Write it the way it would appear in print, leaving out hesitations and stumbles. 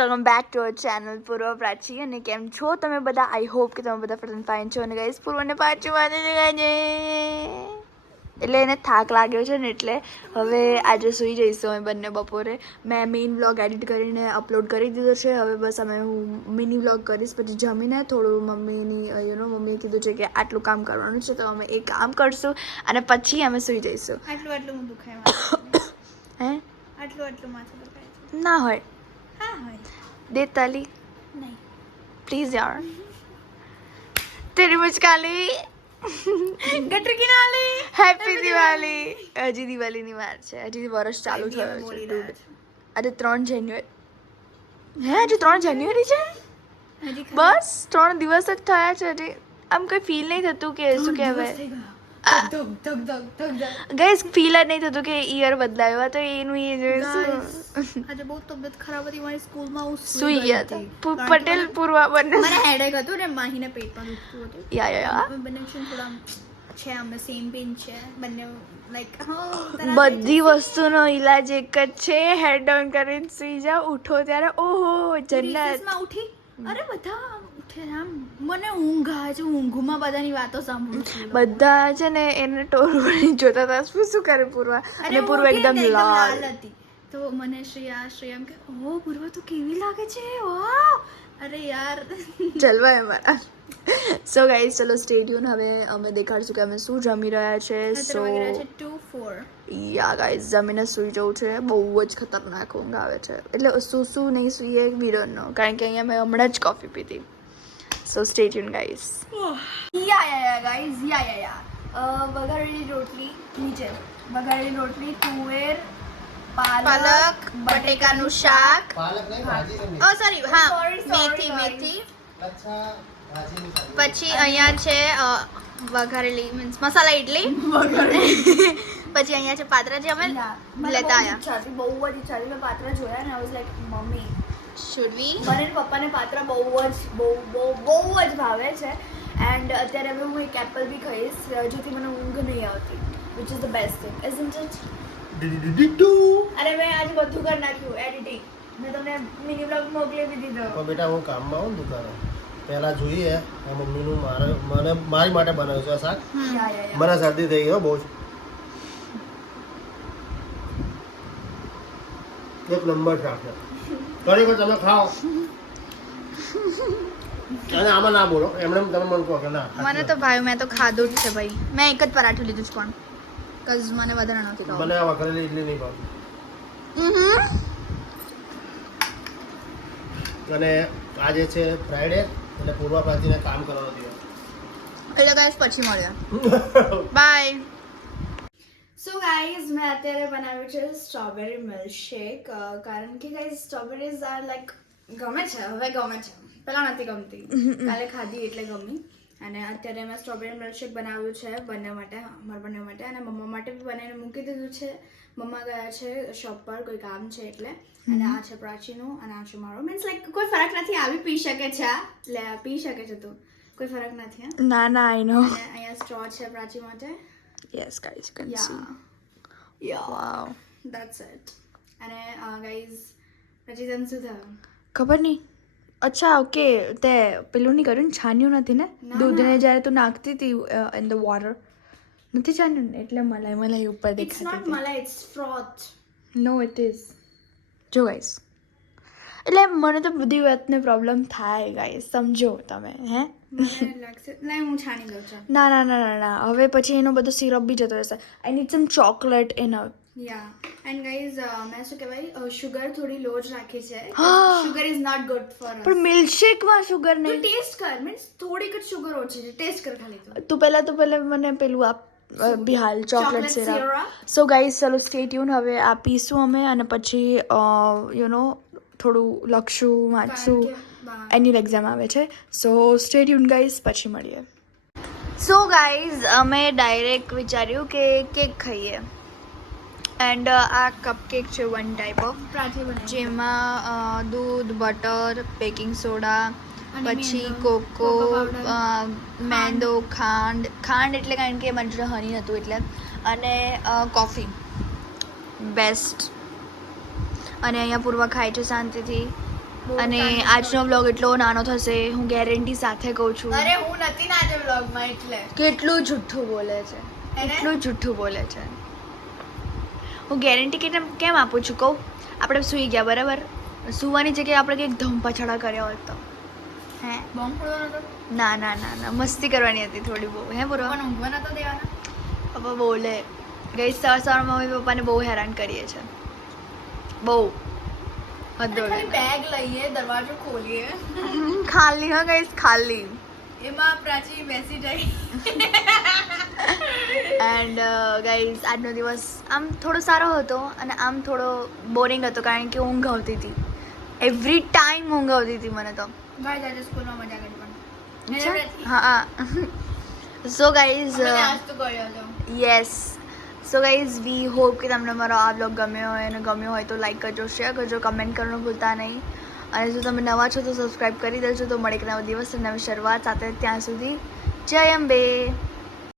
Welcome back to our channel પૂર્વ પ્રાચી. અને કેમ છો તમે બધા? આઈ હોપ કે તમે બધા ફ્રેન્ડ ફાઇન છો. અને ગાઈસ પૂર્વને પાછું વાંચી એટલે એને થાક લાગ્યો છે ને એટલે હવે આજે સૂઈ જઈશું અમે બંને બપોરે. મેં મેઇન વ્લોગ એડિટ કરીને અપલોડ કરી દીધો છે. હવે બસ હું મિની વ્લોગ કરીશ પછી જમીને થોડું મમ્મીએ કીધું છે કે આટલું કામ કરવાનું છે તો અમે એ કામ કરશું અને પછી અમે સૂઈ જઈશું. આટલું દુખાય હે આટલું માથું દુખાય ના હોય હા હોય દે તાલી નહીં प्लीज यार तेरी मुस्काली ગટર કિનારે હેપી દિવાળી. હજી દિવાળીની વાર છે, હજી વર્ષ ચાલુ થયો છે. આજે 3 જાન્યુઆરી. હે આજે 3 જાન્યુઆરી છે? બસ 3 દિવસ જ થયા છે. હજી આમ કંઈ ફીલ નહીં થતું કે શું કહેવાય ગાઈસ, ફીલ જ નહીં થતું કે ઈયર બદલાયો તો એનું એ જોઈશું. આજે બહુ તબિયત ખરાબ હતી મારી સ્કૂલમાં હું સુઈ ગયા હતા પટેલ પૂર્વા બંને. મને હેડેક હતું ને માહીને પેટમાં દુખતું હતું. યા બંને થોડા છે અમને સેમ પેન છે બંને લાઈક બધી વસ્તુનો ઈલાજ એક જ છે. હેડ ડાઉન કરીને સુઈ જાઓ, ઉઠો ત્યારે ઓહો જન્નત. ઉઠી અરે બધા ઉઠે આમ મને ઊંઘ આવે છે. ઊંઘમાં બધાની વાતો સાંભળું છું. બધા છે ને એને ટોરવણી જોતા હતા શું કરે પૂર્વા. અને પૂર્વા એકદમ લાલ હતી તો મને શ્રેયા એમ કે ઓ પૂર્વા તું કેવી લાગે છે વાહ. અરે યાર ચલવા અમારા. સો ગાઈઝ ચલો સ્ટે ટ્યુન. હવે અમે દેખાડશું કે અમે શું જમી રહ્યા છે. સો 2:04 યા ગાઈઝ જમીને સૂઈ જવું છે. બહુ જ ખતરનાક ઊંઘ આવે છે. એટલે શું નહીં સૂઈએ વી ડોન્ટ નો, કારણ કે અહીંયા મેં હમણાં જ કોફી પીધી. So stay tuned guys. Yeah guys યા વઘારેલી રોટલી નીચે વઘારેલી રોટલી તુવેર પાલક બટેકાનું શાક ઓ સોરી હા મેથી પછી અહીંયા છે વઘારેલી મીન્સ મસાલા ઇડલી પછી અહીંયા છે પાત્રા જે અમે લેતા આવ્યા. બહુ જ ઈચ્છા હતી મેં પાત્રા જોયા ને I was like mummy should we. મને પપ્પાને પાત્રા બહુ જ ભાવે છે. એન્ડ અત્યારે હવે હું એક એપલ બી ખાઈશ જેથી મને ઊંઘ નહીં આવતી which is the best thing isn't it. અરે મેં આજે બધું કરી નાખ્યું એડિટિંગ. મેં તમને મિની બ્લોગ મોકલી બી દીધો. તો બેટા હું કામમાં આવું દુકાને પહેલા જોઈએ આ મમ્મીનું મારી માટે બનાવ્યું છે આ શાક. મને શરદી થઈ ગયો બહુ જ. એક નંબર શાક છે. કરી તમે ખાઓ અને આમાં ના બોલો એમણે તમે મને કહો કે ના. મને તો ભાઈ મેં તો ખાધું જ છે ભાઈ. મેં એક જ પરાઠું લીધું છે પણ કઝ મને વધારે નથી ખાવું. મને આ વઘારેલી ઇડલી નહીં ભાવતી. અને આજે છે ફ્રાઈડે એટલે પૂર્વા પ્રાચીને કામ કરવાનો દિવસ. એટલે ગાઈસ પછી મળ્યા બાય. સો ગાઈઝ મેં અત્યારે બનાવ્યું છે સ્ટ્રોબેરી મિલ્કશેક. કારણ કે ગાઈઝ સ્ટ્રોબેરીઝ આર લાઈક ગમે છે હવે ગમે છે. પહેલાં નથી ગમતી, કાલે ખાધી એટલે ગમી. અને અત્યારે મેં સ્ટ્રોબેરી મિલ્કશેક બનાવ્યું છે બંને માટે, અમારા બંને માટે. અને મમ્મા માટે બી બનાવીને મૂકી દીધું છે. મમ્મા ગયા છે શોપ પર કોઈ કામ છે એટલે. અને આ છે પ્રાચીનું અને આ છે મારો. મીન્સ લાઈક કોઈ ફરક નથી. આવી પી શકે છે આ લે પી શકે છે તું, કોઈ ફરક નથી. હા ના આઈ નો. અને અહીંયા સ્ટ્રો છે પ્રાચી માટે. Yes guys can see. Yeah wow that's it. અને ગાઈઝ પછી તને શું થયું ખબર નહીં. અચ્છા ઓકે તે પેલું નહીં કર્યું ને, છાન્યું નથી ને દૂધને જ્યારે તું નાખતી હતી ઇન ધ વોટર નથી છાન્યું ને એટલે મલાઈ ઉપર ઇટ્સ દેખાતી નોટ મલાઈ it's froth. No it is. જો ગાઈસ એટલે મને તો બધી વાતને પ્રોબ્લેમ થાય ગાઈસ, સમજો તમે. હે મને લાગશે નહીં હું છાણી દઉં છું. ના હવે પછી એનો બધો સિરપ બી જતો રહેશે. I need some chocolate and yeah and guys મેં શું કહેવાય શુગર થોડી લો જ રાખી છે. Sugar is not good for us. પણ મિલ્કશેકમાં શુગર તું નહીં. ટેસ્ટ કર મીન્સ થોડીક જ શુગર ઓછી છે. ટેસ્ટ કર ખાલી તું. તું પહેલા મને પેલું આપ બિહાલ chocolate syrup. syrup. So guys ચલો સ્ટે ટ્યુન. હવે આ પીશું અમે અને પછી થોડું લખશું વાંચશું. એન્યુઅલ એક્ઝામ આવે છે. સો સ્ટે ટ્યુન ગાઈઝ, પછી મળીએ. સો ગાઈઝ અમે ડાયરેક્ટ વિચાર્યું કે કેક ખાઈએ. એન્ડ આ કપકેક છે વન ટાઈપ ઓફ, જેમાં દૂધ, બટર, બેકિંગ સોડા, પછી કોકો, મેંદો, ખાંડ એટલે કારણ કે મને જોડે હની હતું એટલે, અને કોફી બેસ્ટ. અને અહીંયા પૂર્વા ખાય છે શાંતિથી. અને આજનો બ્લોગ એટલો નાનો થશે હું ગેરંટી સાથે કહું છું. અરે હું નથી ના આજે વ્લોગમાં એટલે કેટલું જુઠ્ઠું બોલે છે, કેટલું જુઠ્ઠું બોલે છે. હું ગેરંટી કેમ આપું છું કહું? આપણે સૂઈ ગયા બરાબર, સૂવાની જગ્યાએ આપણે કંઈક ધમ પછાડા કર્યા હોત તો હે બોમ્બ ફોડવાનો હતો ના ના ના ના મસ્તી કરવાની હતી થોડી બહુ હે પૂરો. પણ ઊંઘવા નતો દેવાના. પપ્પા બોલે ગઈ સવારમાં મમ્મી પપ્પાને બહુ હેરાન કરીએ છે, બહુ હદ ખાલી બેગ લઈએ, દરવાજો ખોલીએ, ખાલી હા ગઈશ ખાલી. એમાં પ્રાચી બેસી જાય. એન્ડ ગાઈઝ આજનો દિવસ આમ થોડો સારો હતો અને આમ થોડો બોરિંગ હતો કારણ કે ઊંઘ આવતી હતી. એવરી ટાઈમ ઊંઘ આવતી હતી મને તો. ગાઈસ આજે સ્કૂલમાં મજા કરી પણ હા સો ગાઈઝ આજ તો કર્યો હતો. Yes so guys we hope કે તમને મારો આ બ્લોગ ગમ્યો હોય અને ગમ્યો હોય તો લાઈક કરજો, શેર કરજો, કમેન્ટ કરવાનું ભૂલતા નહીં. અને જો તમે નવા છો તો સબસ્ક્રાઈબ કરી દેજો. તો મળે એક નવો દિવસ નવી શરૂઆત સાથે. ત્યાં સુધી જય અંબે.